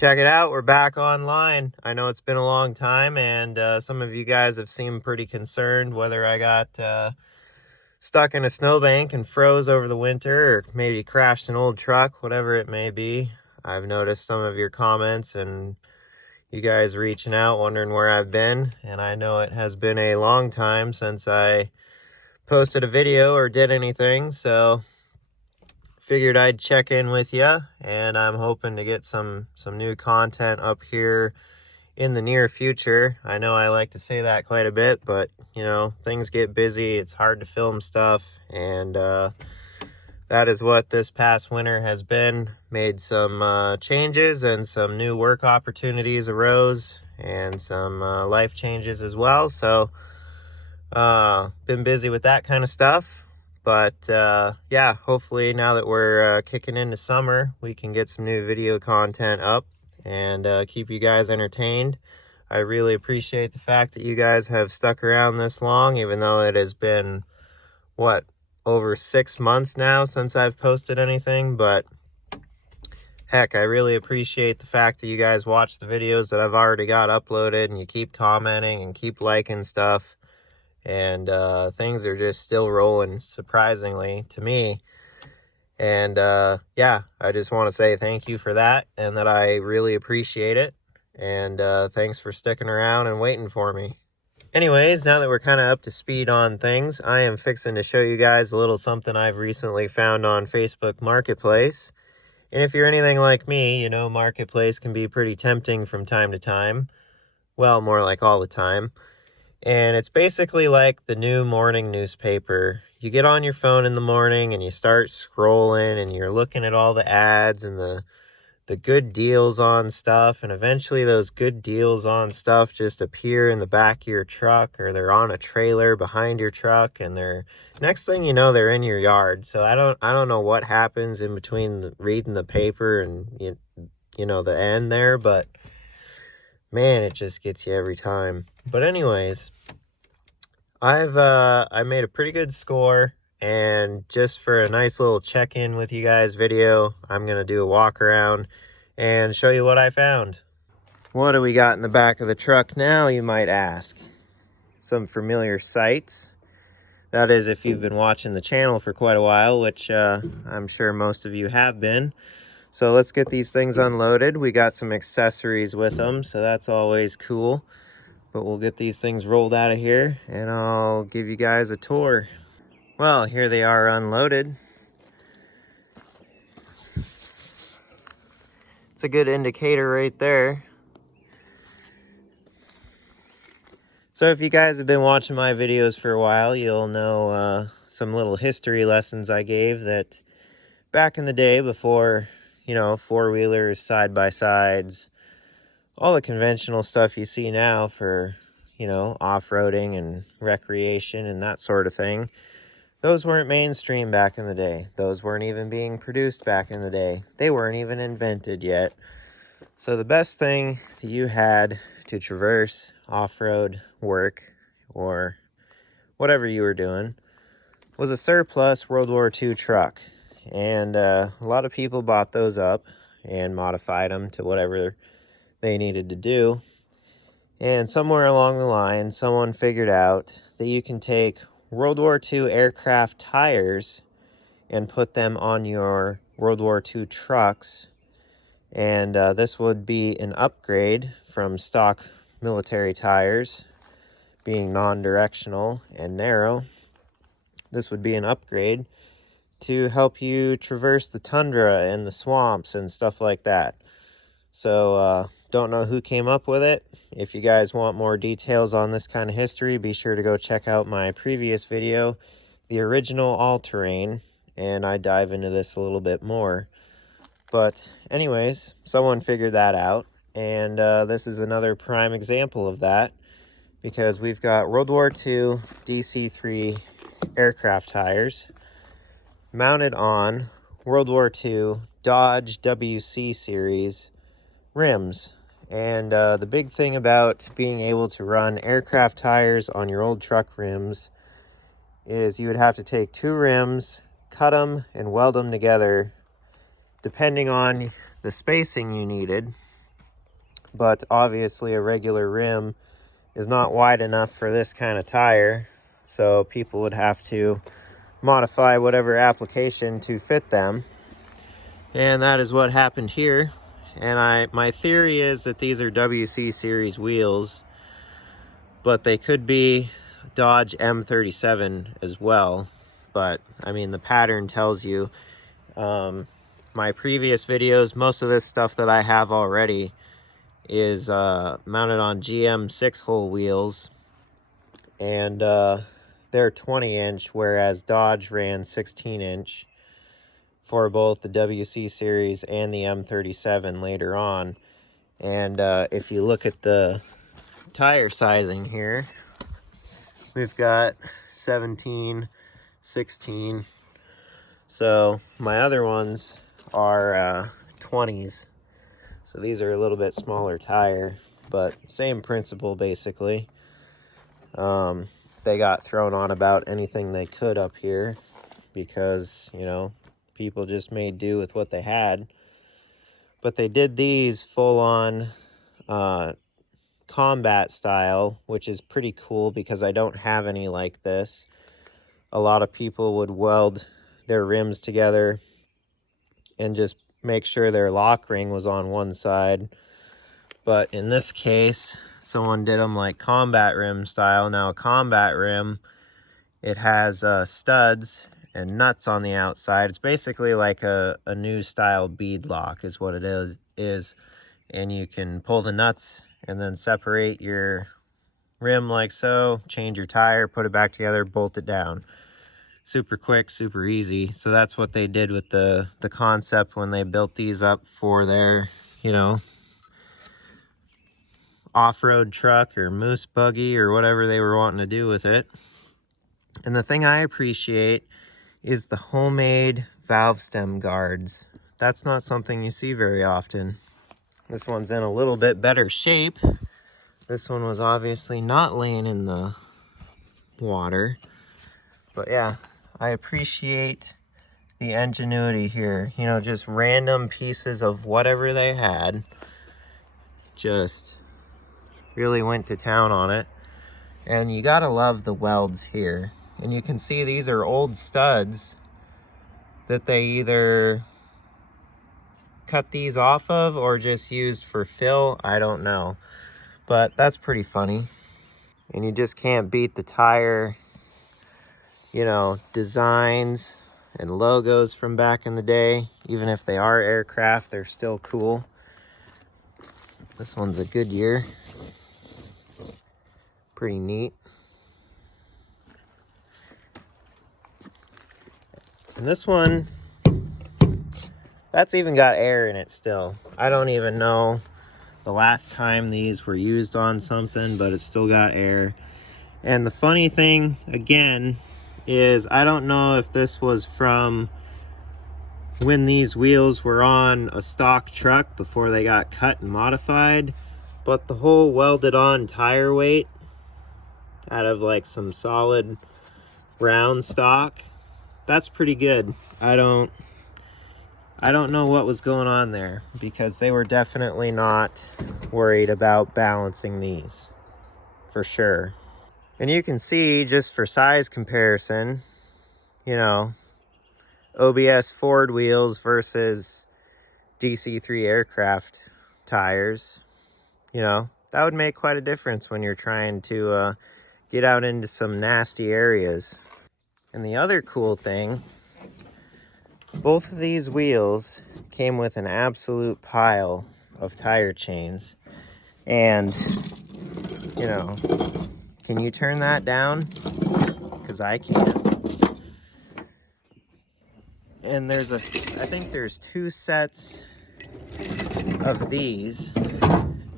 Check it out, we're back online. I know it's been a long time, and some of you guys have seemed pretty concerned whether I got stuck in a snowbank and froze over the winter, or maybe crashed an old truck, whatever it may be. I've noticed some of your comments and you guys reaching out, wondering where I've been, and I know it has been a long time since I posted a video or did anything, so figured I'd check in with you, and I'm hoping to get some new content up here in the near future. I know I like to say that quite a bit, but you know, things get busy, it's hard to film stuff, and that is what this past winter has been. Made some changes, and some new work opportunities arose, and some life changes as well, so been busy with that kind of stuff. But yeah, hopefully now that we're kicking into summer, we can get some new video content up and keep you guys entertained. I really appreciate the fact that you guys have stuck around this long, even though it has been, what, over 6 months now since I've posted anything. But heck, I really appreciate the fact that you guys watch the videos that I've already got uploaded, and you keep commenting and keep liking stuff. And things are just still rolling, surprisingly, to me. And yeah, I just want to say thank you for that, and that I really appreciate it. And thanks for sticking around and waiting for me. Anyways, now that we're kind of up to speed on things, I am fixing to show you guys a little something I've recently found on Facebook Marketplace. And if you're anything like me, you know, Marketplace can be pretty tempting from time to time. Well, more like all the time. And it's basically like the new morning newspaper. You get on your phone in the morning and you start scrolling, and you're looking at all the ads and the good deals on stuff, and eventually those good deals on stuff just appear in the back of your truck, or they're on a trailer behind your truck, and they're, next thing you know, they're in your yard. So I don't know what happens in between reading the paper and you know, the end there, but man, it just gets you every time. But anyways, I made a pretty good score, and just for a nice little check-in with you guys video, I'm gonna do a walk around and show you what I found. What do we got in the back of the truck now, you might ask? Some familiar sights. That is, if you've been watching the channel for quite a while, which I'm sure most of you have been. So let's get these things unloaded. We got some accessories with them, so that's always cool. But we'll get these things rolled out of here, and I'll give you guys a tour. Well, here they are unloaded. It's a good indicator right there. So if you guys have been watching my videos for a while, you'll know some little history lessons I gave, that back in the day, before, you know, four-wheelers, side-by-sides, all the conventional stuff you see now for, you know, off-roading and recreation and that sort of thing, those weren't mainstream back in the day. Those weren't even being produced back in the day. They weren't even invented yet. So the best thing that you had to traverse off-road work, or whatever you were doing, was a surplus World War II truck. And a lot of people bought those up and modified them to whatever they needed to do. And somewhere along the line, someone figured out that you can take World War II aircraft tires and put them on your World War II trucks. And this would be an upgrade from stock military tires being non-directional and narrow. This would be an upgrade to help you traverse the tundra and the swamps and stuff like that. So don't know who came up with it. If you guys want more details on this kind of history, be sure to go check out my previous video, the original all-terrain, and I dive into this a little bit more. But anyways, someone figured that out, and this is another prime example of that, because we've got World War II DC-3 aircraft tires mounted on World War II Dodge WC series rims. And the big thing about being able to run aircraft tires on your old truck rims is you would have to take two rims, cut them, and weld them together depending on the spacing you needed. but obviously a regular rim is not wide enough for this kind of tire, so people would have to modify whatever application to fit them. And that is what happened here. And my theory is that these are WC series wheels, but they could be Dodge M37 as well. But I mean, the pattern tells you. My previous videos, most of this stuff that I have already is mounted on GM 6-hole wheels, and they're 20-inch, whereas Dodge ran 16-inch for both the WC series and the M37 later on. And if you look at the tire sizing here, we've got 17, 16. So my other ones are 20s. So these are a little bit smaller tire, but same principle basically. They got thrown on about anything they could up here because, you know, people just made do with what they had. But they did these full on combat style, which is pretty cool because I don't have any like this. A lot of people would weld their rims together and just make sure their lock ring was on one side. But in this case, someone did them like combat rim style. Now a combat rim, it has studs and nuts on the outside. It's basically like a new style bead lock is what it is. And you can pull the nuts and then separate your rim like so, change your tire, put it back together, bolt it down. Super quick, super easy. So that's what they did with the concept when they built these up for their, you know, off-road truck or moose buggy or whatever they were wanting to do with it. And the thing I appreciate is the homemade valve stem guards. That's not something you see very often. This one's in a little bit better shape. This one was obviously not laying in the water. But yeah, I appreciate the ingenuity here. You know, just random pieces of whatever they had. Just really went to town on it. And you gotta love the welds here. And you can see these are old studs that they either cut these off of or just used for fill. I don't know. But that's pretty funny. And you just can't beat the tire, you know, designs and logos from back in the day. Even if they are aircraft, they're still cool. This one's a Goodyear. Pretty neat. And this one, that's even got air in it still. I don't even know the last time these were used on something, but it's still got air. And the funny thing, again, is I don't know if this was from when these wheels were on a stock truck before they got cut and modified, but the whole welded on tire weight out of like some solid round stock, that's pretty good. I don't know what was going on there because they were definitely not worried about balancing these, for sure. And you can see, just for size comparison, you know, OBS Ford wheels versus DC3 aircraft tires, you know, that would make quite a difference when you're trying to get out into some nasty areas. And the other cool thing, both of these wheels came with an absolute pile of tire chains. And, you know, can you turn that down? Because I can't. And there's I think there's 2 sets of these.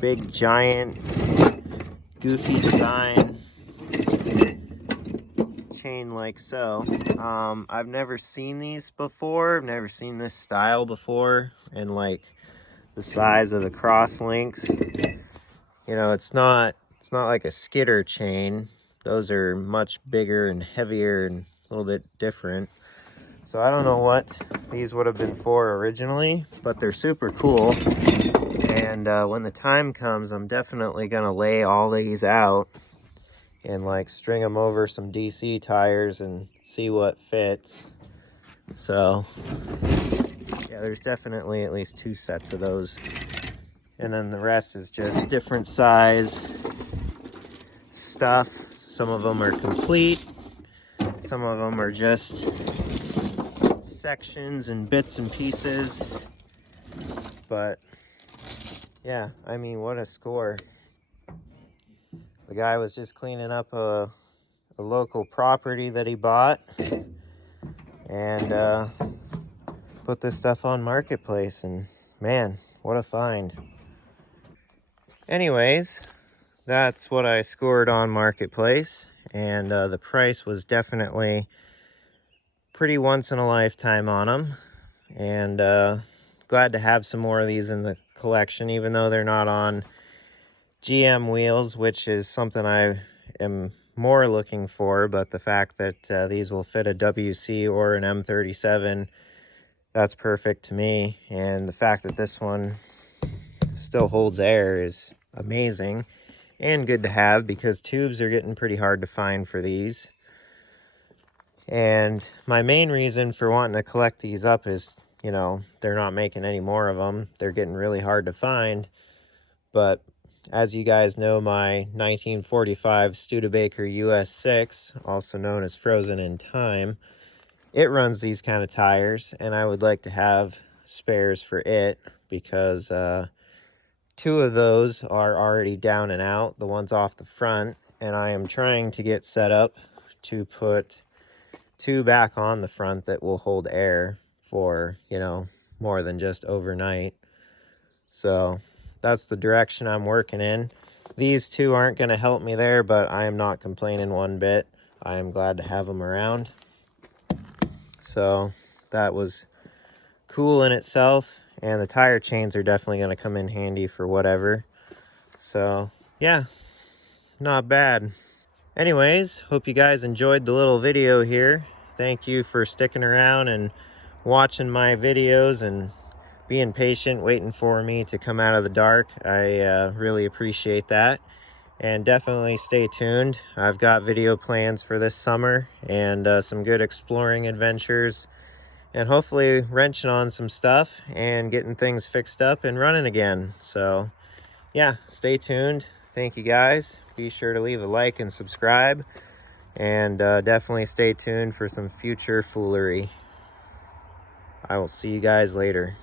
Big, giant, goofy design chain like so. I've never seen these before. I've never seen this style before, and like the size of the cross links. You know, it's not like a skidder chain. Those are much bigger and heavier and a little bit different. So I don't know what these would have been for originally, but they're super cool. And And when the time comes, I'm definitely gonna lay all these out and like string them over some DC tires and see what fits. So yeah, there's definitely at least 2 sets of those. And then the rest is just different size stuff. Some of them are complete. Some of them are just sections and bits and pieces. But yeah, I mean, what a score. The guy was just cleaning up a local property that he bought and put this stuff on Marketplace, and man, what a find. Anyways, that's what I scored on Marketplace, and the price was definitely pretty once in a lifetime on them, and glad to have some more of these in the collection, even though they're not on GM wheels, which is something I am more looking for. But the fact that these will fit a WC or an M37, that's perfect to me. And the fact that this one still holds air is amazing and good to have, because tubes are getting pretty hard to find for these. And my main reason for wanting to collect these up is, you know, they're not making any more of them. They're getting really hard to find. But as you guys know, my 1945 Studebaker US6, also known as Frozen in Time, it runs these kind of tires, and I would like to have spares for it, because 2 of those are already down and out, the ones off the front, and I am trying to get set up to put 2 back on the front that will hold air for, you know, more than just overnight. So that's the direction I'm working in. These 2 aren't going to help me there, but I am not complaining one bit. I am glad to have them around. So that was cool in itself, and the tire chains are definitely going to come in handy for whatever. So yeah, not bad. Anyways, hope you guys enjoyed the little video here. Thank you for sticking around and watching my videos and being patient, waiting for me to come out of the dark. I really appreciate that. And definitely stay tuned. I've got video plans for this summer, and some good exploring adventures, and hopefully wrenching on some stuff and getting things fixed up and running again. So yeah, stay tuned. Thank you guys. Be sure to leave a like and subscribe, and definitely stay tuned for some future foolery. I will see you guys later.